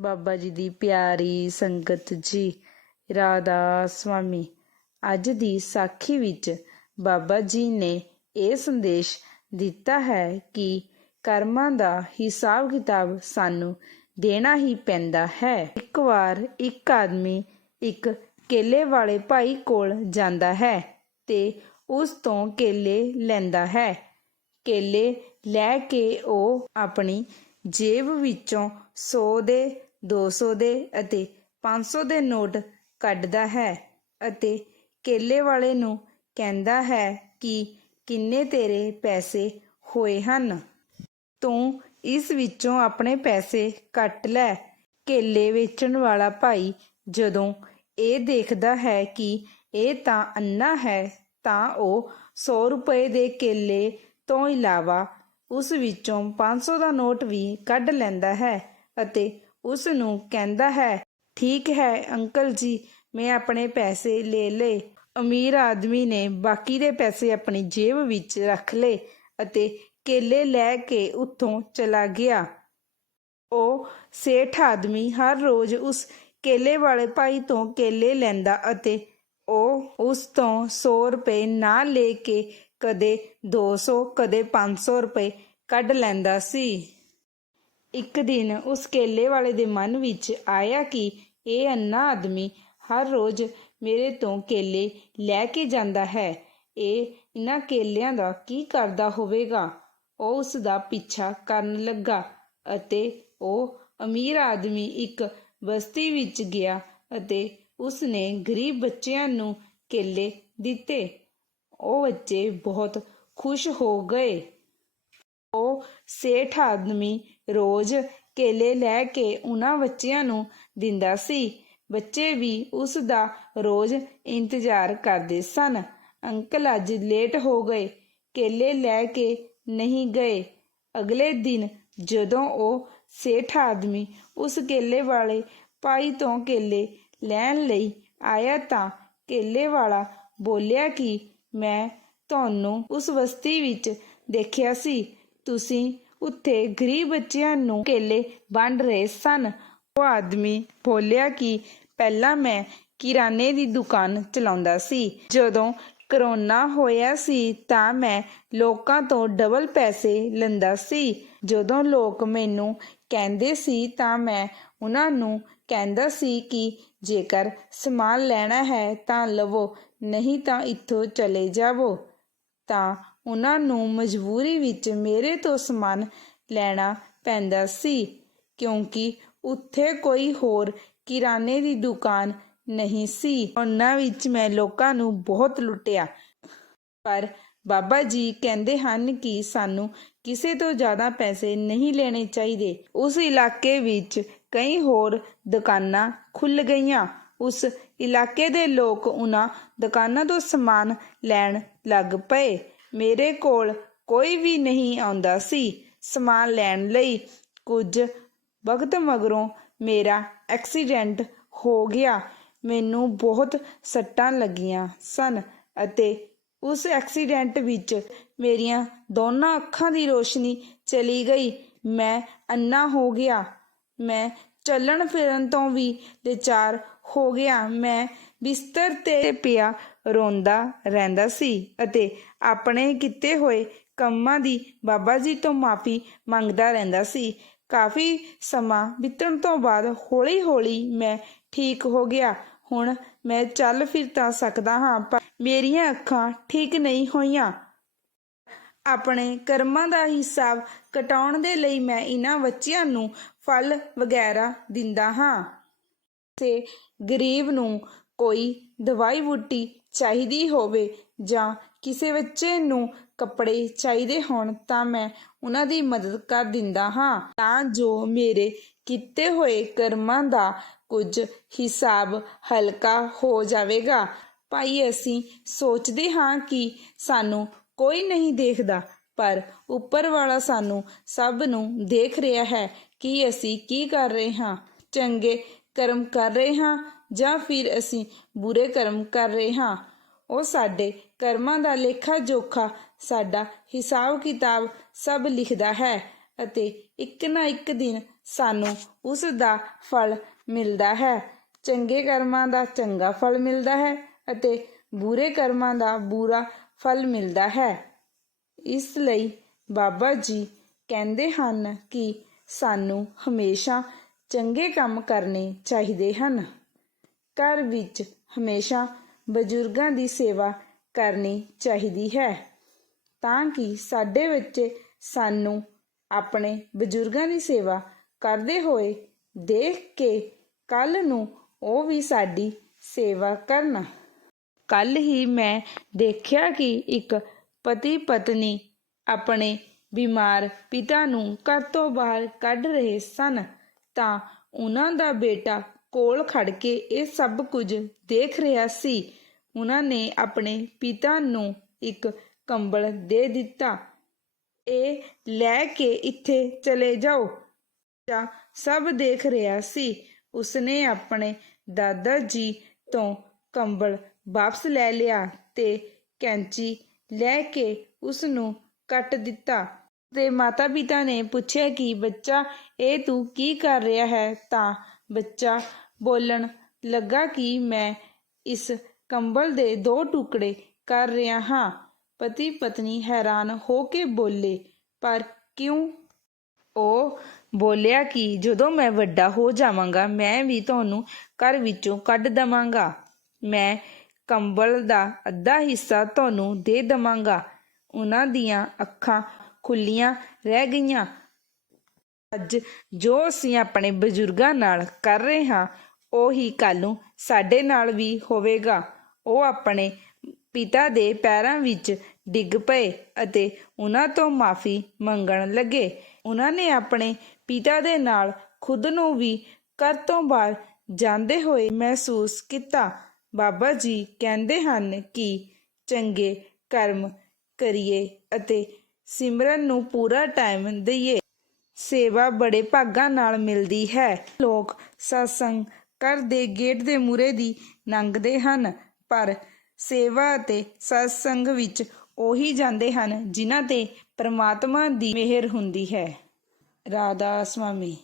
ਬਾਬਾ ਜੀ ਦੀ ਪਿਆਰੀ ਸੰਗਤ ਜੀ, ਰਾਧਾ ਸੁਆਮੀ ਅੱਜ ਦੀ ਸਾਖੀ ਵਿੱਚ ਬਾਬਾ ਜੀ ਨੇ ਇਹ ਸੰਦੇਸ਼ ਦਿੱਤਾ ਹੈ ਕਿ ਕਰਮਾਂ ਦਾ ਹਿਸਾਬ ਕਿਤਾਬ ਸਾਨੂੰ ਦੇਣਾ ਹੀ ਪੈਂਦਾ ਹੈ। ਇੱਕ ਵਾਰ ਇੱਕ ਆਦਮੀ ਇੱਕ ਕੇਲੇ ਵਾਲੇ ਭਾਈ ਕੋਲ ਜਾਂਦਾ ਹੈ ਤੇ ਉਸ ਤੋਂ ਕੇਲੇ ਲੈਂਦਾ ਹੈ। ਕੇਲੇ ਲੈ ਕੇ ਉਹ ਆਪਣੀ ਜੇਬ ਵਿੱਚੋਂ 100 ਦੇ 200 ਦੇ ਅਤੇ 500 ਦੇ ਨੋਟ ਕੱਢਦਾ ਹੈ ਅਤੇ ਕੇਲੇ ਵਾਲੇ ਨੂੰ ਕਹਿੰਦਾ ਹੈ ਕਿ ਕਿੰਨੇ ਤੇਰੇ ਪੈਸੇ ਹੋਏ ਹਨ। ਤੂੰ ਇਸ ਵਿੱਚੋਂ ਆਪਣੇ ਪੈਸੇ ਕੱਟ ਲੈ। ਕੇਲੇ ਵੇਚਣ ਵਾਲਾ ਭਾਈ ਜਦੋਂ ਇਹ ਦੇਖਦਾ ਹੈ ਕਿ ਇਹ ਤਾਂ ਅੰਨਾ ਹੈ, ਤਾਂ ਉਹ 100 ਰੁਪਏ ਦੇ ਕੇਲੇ ਤੋਂ ਇਲਾਵਾ ਉਸ ਵਿੱਚੋਂ 500 ਦਾ ਨੋਟ ਵੀ ਕੱਢ ਲੈਂਦਾ ਹੈ ਅਤੇ ਉਸ ਨੂੰ ਕਹਿੰਦਾ ਹੈ, ਠੀਕ ਹੈ ਅੰਕਲ ਜੀ, ਮੈਂ ਆਪਣੇ ਪੈਸੇ ਲੈ ਲਏ। ਅਮੀਰ ਆਦਮੀ ਨੇ ਬਾਕੀ ਦੇ ਪੈਸੇ ਆਪਣੀ ਜੇਬ ਵਿੱਚ ਰੱਖ ਲਏ ਅਤੇ ਕੇਲੇ ਲੈ ਕੇ ਉੱਥੋਂ ਚਲਾ ਗਿਆ। ਉਹ ਸੇਠ ਆਦਮੀ ਹਰ ਰੋਜ਼ ਉਸ ਕੇਲੇ ਵਾਲੇ ਭਾਈ ਤੋਂ ਕੇਲੇ ਲੈਂਦਾ ਅਤੇ ਉਹ ਉਸ ਤੋਂ 100 ਰੁਪਏ ਨਾ ਲੈ ਕੇ ਕਦੇ 200 ਕਦੇ 500 ਰੁਪਏ ਕੱਢ ਲੈਂਦਾ ਸੀ। ਇੱਕ ਦਿਨ ਉਸ ਕੇਲੇ ਵਾਲੇ ਦੇ ਮਨ ਵਿੱਚ ਆਇਆ ਕਿ ਇਹ ਅੰਨਾ ਆਦਮੀ ਹਰ ਰੋਜ਼ ਮੇਰੇ ਤੋਂ ਕੇਲੇ ਲੈ ਕੇ ਜਾਂਦਾ ਹੈ। ਇਹ ਇਹਨਾਂ ਕੇਲਿਆਂ ਦਾ ਕੀ ਕਰਦਾ ਹੋਵੇਗਾ? ਉਹ ਉਸ ਦਾ ਪਿੱਛਾ ਕਰਨ ਲੱਗਾ ਅਤੇ ਉਹ ਅਮੀਰ ਆਦਮੀ ਇੱਕ ਬਸਤੀ ਵਿੱਚ ਗਿਆ ਅਤੇ ਉਸ ਨੇ ਗਰੀਬ ਬੱਚਿਆਂ ਨੂੰ ਕੇਲੇ ਦਿੱਤੇ। ਉਹ ਬੱਚੇ ਬਹੁਤ ਖੁਸ਼ ਹੋ ਗਏ। ਉਹ ਸੇਠ ਆਦਮੀ ਰੋਜ਼ ਕੇਲੇ ਲੈ ਕੇ ਉਹਨਾਂ ਬੱਚਿਆਂ ਨੂੰ ਦਿੰਦਾ ਸੀ। ਬੱਚੇ ਵੀ ਉਸ ਦਾ ਰੋਜ਼ ਇੰਤਜ਼ਾਰ ਕਰਦੇ ਸਨ। ਅੰਕਲ ਅੱਜ ਲੇਟ ਹੋ ਗਏ, ਕੇਲੇ ਲੈ ਕੇ ਨਹੀਂ ਗਏ। ਅਗਲੇ ਦਿਨ ਜਦੋਂ ਉਹ ਸੇਠ ਆਦਮੀ ਉਸ ਕੇਲੇ ਵਾਲੇ ਭਾਈ ਤੋਂ ਕੇਲੇ ਲੈਣ ਲਈ ਆਇਆ ਤਾਂ ਕੇਲੇ ਵਾਲਾ ਬੋਲਿਆ ਕਿ ਮੈਂ ਤੁਹਾਨੂੰ ਉਸ ਵਸਤੀ ਵਿੱਚ ਦੇਖਿਆ ਸੀ। ਤੁਸੀਂ ਉੱਥੇ ਗਰੀਬ ਬੱਚਿਆਂ ਨੂੰ ਕੇਲੇ ਵੰਡ ਰਹੇ ਸਨ। ਉਹ ਆਦਮੀ ਬੋਲਿਆ ਕਿ ਪਹਿਲਾਂ ਮੈਂ ਕਿਰਾਨੇ ਦੀ ਦੁਕਾਨ ਚਲਾਉਂਦਾ ਸੀ। ਜਦੋਂ ਕਰੋਨਾ ਹੋਇਆ ਸੀ ਤਾਂ ਮੈਂ ਲੋਕਾਂ ਤੋਂ ਡਬਲ ਪੈਸੇ ਲੈਂਦਾ ਸੀ। ਜਦੋਂ ਲੋਕ ਮੈਨੂੰ ਕਹਿੰਦੇ ਸੀ ਤਾਂ ਮੈਂ ਉਹਨਾਂ ਨੂੰ ਕਹਿੰਦਾ ਸੀ ਕਿ ਜੇਕਰ ਸਮਾਨ ਲੈਣਾ ਹੈ ਤਾਂ ਲਵੋ, ਨਹੀਂ ਤਾਂ ਇੱਥੋਂ ਚਲੇ ਜਾਵੋ। ਤਾਂ ਉਹਨਾਂ ਨੂੰ ਮਜਬੂਰੀ ਵਿੱਚ ਮੇਰੇ ਤੋਂ ਸਮਾਨ ਲੈਣਾ ਪੈਂਦਾ ਸੀ, ਕਿਉਂਕਿ ਉੱਥੇ ਕੋਈ ਹੋਰ ਕਿਰਾਨੇ ਦੀ ਦੁਕਾਨ ਨਹੀਂ ਸੀ। ਉਹਨਾਂ ਵਿੱਚ ਮੈਂ ਲੋਕਾਂ ਨੂੰ ਬਹੁਤ ਲੁੱਟਿਆ। ਪਰ ਬਾਬਾ ਜੀ ਕਹਿੰਦੇ ਹਨ ਕਿ ਸਾਨੂੰ ਕਿਸੇ ਤੋਂ ਜ਼ਿਆਦਾ ਪੈਸੇ ਨਹੀਂ ਲੈਣੇ ਚਾਹੀਦੇ। ਉਸ ਇਲਾਕੇ ਵਿੱਚ ਕਈ ਹੋਰ ਦੁਕਾਨਾਂ ਖੁੱਲ ਗਈਆਂ। ਉਸ ਇਲਾਕੇ ਦੇ ਲੋਕ ਉਹਨਾਂ ਦੁਕਾਨਾਂ ਤੋਂ ਸਮਾਨ ਲੈਣ ਲੱਗ ਪਏ। ਮੇਰੇ ਕੋਲ ਕੋਈ ਵੀ ਨਹੀਂ ਆਉਂਦਾ ਸੀ। ਸਮਾਨ ਲੈਣ ਲਈ ਕੁਝ ਵਕਤ ਮਗਰੋਂ ਮੇਰਾ ਐਕਸੀਡੈਂਟ ਹੋ ਗਿਆ। ਮੈਨੂੰ ਬਹੁਤ ਸੱਟਾਂ ਲੱਗੀਆਂ ਸਨ ਅਤੇ ਉਸ ਐਕਸੀਡੈਂਟ ਵਿੱਚ ਮੇਰੀਆਂ ਦੋਨਾਂ ਅੱਖਾਂ ਦੀ ਰੋਸ਼ਨੀ ਚਲੀ ਗਈ। ਮੈਂ ਅੰਨਾ ਹੋ ਗਿਆ। ਮੈਂ ਚੱਲਣ ਫਿਰਨ ਤੋਂ ਵੀ ਲਾਚਾਰ ਹੋ ਗਿਆ। ਮੈਂ ਬਿਸਤਰ ਤੇ ਪਿਆ ਰੋਂਦਾ ਰਹਿੰਦਾ ਸੀ ਅਤੇ ਆਪਣੇ ਕੀਤੇ ਹੋਏ ਕੰਮਾਂ ਦੀ ਬਾਬਾ ਜੀ ਤੋਂ ਮਾਫੀ ਮੰਗਦਾ ਰਹਿੰਦਾ ਸੀ। ਕਾਫੀ ਸਮਾਂ ਬੀਤਣ ਤੋਂ ਬਾਅਦ ਹੌਲੀ-ਹੌਲੀ ਮੈਂ ਠੀਕ ਹੋ ਗਿਆ। ਹੁਣ ਮੈਂ ਚੱਲ ਫਿਰ ਤਾਂ ਸਕਦਾ ਹਾਂ, ਪਰ ਮੇਰੀਆਂ ਅੱਖਾਂ ਠੀਕ ਨਹੀਂ ਹੋਈਆਂ। ਆਪਣੇ ਕਰਮਾਂ ਦਾ ਹਿਸਾਬ ਕਟਾਉਣ ਦੇ ਲਈ ਮੈਂ ਇਹਨਾਂ ਬੱਚਿਆਂ ਨੂੰ ਫਲ ਵਗੈਰਾ ਦਿੰਦਾ ਹਾਂ। ਤੇ ਗਰੀਬ ਨੂੰ ਕੋਈ ਦਵਾਈ ਬੂਟੀ ਚਾਹੀਦੀ ਹੋਵੇ ਜਾਂ ਕਿਸੇ ਬੱਚੇ ਨੂੰ ਕੱਪੜੇ ਚਾਹੀਦੇ ਹੋਣ ਤਾਂ ਮੈਂ ਉਹਨਾਂ ਦੀ ਮਦਦ ਕਰ ਦਿੰਦਾ ਹਾਂ। ਤਾਂ ਜੋ ਮੇਰੇ ਕੀਤੇ ਹੋਏ ਕਰਮਾਂ ਦਾ ਕੁਝ ਹਿਸਾਬ ਹਲਕਾ ਹੋ ਜਾਵੇਗਾ। ਭਾਈ, ਅਸੀਂ ਸੋਚਦੇ ਹਾਂ ਕਿ ਸਾਨੂੰ ਕੋਈ ਨਹੀਂ ਦੇਖਦਾ, ਪਰ ਉੱਪਰ ਵਾਲਾ ਸਾਨੂੰ ਸਭ ਨੂੰ ਦੇਖ ਰਿਹਾ ਹੈ ਕਿ ਅਸੀਂ ਕੀ ਕਰ ਰਹੇ ਹਾਂ। ਚੰਗੇ ਕਰਮ ਕਰ ਰਹੇ ਹਾਂ ਜਾਂ ਫਿਰ ਅਸੀਂ ਬੁਰੇ ਕਰਮ ਕਰ ਰਹੇ ਹਾਂ? ਉਹ ਸਾਡੇ ਕਰਮਾਂ ਦਾ ਲੇਖਾ ਜੋਖਾ ਸਾਡਾ ਹਿਸਾਬ ਕਿਤਾਬ ਸਭ ਲਿਖਦਾ ਹੈ ਅਤੇ ਇੱਕ ਨਾ ਇੱਕ ਦਿਨ ਸਾਨੂੰ ਉਸ ਦਾ ਫਲ ਮਿਲਦਾ ਹੈ। ਚੰਗੇ ਕਰਮਾਂ ਦਾ ਚੰਗਾ ਫਲ ਮਿਲਦਾ ਹੈ ਅਤੇ ਬੁਰੇ ਕਰਮਾਂ ਦਾ ਬੁਰਾ ਫਲ ਮਿਲਦਾ ਹੈ। ਇਸ ਲਈ ਬਾਬਾ ਜੀ ਕਹਿੰਦੇ ਹਨ ਕਿ ਸਾਨੂੰ ਹਮੇਸ਼ਾ ਚੰਗੇ ਕੰਮ ਕਰਨੇ ਚਾਹੀਦੇ ਹਨ। ਘਰ ਵਿੱਚ ਹਮੇਸ਼ਾ ਬਜ਼ੁਰਗਾਂ ਦੀ ਸੇਵਾ ਕਰਨੀ ਚਾਹੀਦੀ ਹੈ ਤਾਂ ਕਿ ਸਾਡੇ ਬੱਚੇ ਸਾਨੂੰ ਆਪਣੇ ਬਜ਼ੁਰਗਾਂ ਦੀ ਸੇਵਾ ਕਰਦੇ ਹੋਏ ਦੇਖ ਕੇ ਕੱਲ ਨੂੰ ਉਹ ਵੀ ਸਾਡੀ ਸੇਵਾ ਕਰਨ। ਕੱਲ ਹੀ ਮੈਂ ਦੇਖਿਆ ਕਿ ਇੱਕ ਪਤੀ ਪਤਨੀ ਆਪਣੇ ਬਿਮਾਰ ਪਿਤਾ ਨੂੰ ਘਰ ਤੋਂ ਬਾਹਰ ਕੱਢ ਰਹੇ ਸਨ। ਤਾਂ ਉਹਨਾਂ ਦਾ ਬੇਟਾ ਕੋਲ ਖੜ ਕੇ ਇਹ ਸਭ ਕੁਝ ਦੇਖ ਰਿਹਾ ਸੀ। ਉਹਨਾਂ ਨੇ ਆਪਣੇ ਪਿਤਾ ਨੂੰ ਇੱਕ ਕੰਬਲ ਦੇ ਦਿੱਤਾ। ਇਹ ਲੈ ਕੇ ਇੱਥੇ ਚਲੇ ਜਾਓ। ਬੱਚਾ ਸਭ ਦੇਖ ਰਿਹਾ ਸੀ। ਉਸਨੇ ਆਪਣੇ ਦਾਦਾ ਜੀ ਤੋਂ ਕੰਬਲ ਵਾਪਸ ਲੈ ਲਿਆ ਤੇ ਕੈਂਚੀ ਲੈ ਕੇ ਉਸ ਨੂੰ ਕੱਟ ਦਿੱਤਾ। ਤੇ ਮਾਤਾ ਪਿਤਾ ਨੇ ਪੁੱਛਿਆ ਕਿ, ਬੱਚਾ, ਇਹ ਤੂੰ ਕੀ ਕਰ ਰਿਹਾ ਹੈ? ਤਾਂ ਬੱਚਾ ਬੋਲਣ ਲੱਗਾ ਕਿ, ਮੈਂ ਇਸ ਕੰਬਲ ਦੇ ਦੋ ਟੁਕੜੇ ਕਰ ਰਿਹਾ ਹਾਂ। ਪਤੀ ਪਤਨੀ ਹੈਰਾਨ ਹੋ ਕੇ ਬੋਲੇ, ਪਰ ਕਿਉਂ? ਉਹ ਬੋਲਿਆ ਕਿ, ਜਦੋਂ ਮੈਂ ਵੱਡਾ ਹੋ ਜਾਵਾਂਗਾ, ਮੈਂ ਵੀ ਤੁਹਾਨੂੰ ਘਰ ਵਿੱਚੋਂ ਕੱਢ ਦਵਾਂਗਾ। ਮੈਂ ਕੰਬਲ ਦਾ ਅੱਧਾ ਹਿੱਸਾ ਤੁਹਾਨੂੰ ਦੇ ਦਵਾਂਗਾ। ਉਹਨਾਂ ਦੀਆਂ ਅੱਖਾਂ ਖੁੱਲੀਆਂ ਰਹਿ ਗਈਆਂ। ਅੱਜ ਜੋ ਅਸੀਂ ਆਪਣੇ ਬਜ਼ੁਰਗਾਂ ਨਾਲ ਕਰ ਰਹੇ ਹਾਂ, ਉਹੀ ਕੱਲ ਨੂੰ ਸਾਡੇ ਨਾਲ ਵੀ ਹੋਵੇਗਾ। ਉਹ ਆਪਣੇ ਪਿਤਾ ਦੇ ਪੈਰਾਂ ਵਿੱਚ ਡਿੱਗ ਪਏ ਅਤੇ ਉਹਨਾਂ ਤੋਂ ਮਾਫੀ ਮੰਗਣ ਲੱਗੇ। ਉਹਨਾਂ ਨੇ ਆਪਣੇ ਪਿਤਾ ਦੇ ਨਾਲ ਖੁਦ ਨੂੰ ਵੀ ਘਰ ਤੋਂ ਬਾਹਰ ਜਾਂਦੇ ਹੋਏ ਮਹਿਸੂਸ ਕੀਤਾ। ਬਾਬਾ ਜੀ ਕਹਿੰਦੇ ਹਨ ਕਿ ਚੰਗੇ ਕਰਮ ਕਰੀਏ ਅਤੇ ਸਿਮਰਨ ਨੂੰ ਪੂਰਾ ਟਾਈਮ ਦਈਏ। ਸੇਵਾ ਬੜੇ ਭਾਗਾਂ ਨਾਲ ਮਿਲਦੀ ਹੈ। ਲੋਕ satsang ਘਰ ਦੇ ਗੇਟ ਦੇ ਮੂਰੇ ਦੀ ਲੰਘਦੇ ਹਨ, ਪਰ ਸੇਵਾ ਅਤੇ satsang ਵਿੱਚ ਉਹੀ ਜਾਂਦੇ ਹਨ ਜਿਨ੍ਹਾਂ ਤੇ ਪ੍ਰਮਾਤਮਾ ਦੀ ਮਿਹਰ ਹੁੰਦੀ ਹੈ। ਰਾਧਾ ਸੁਆਮੀ।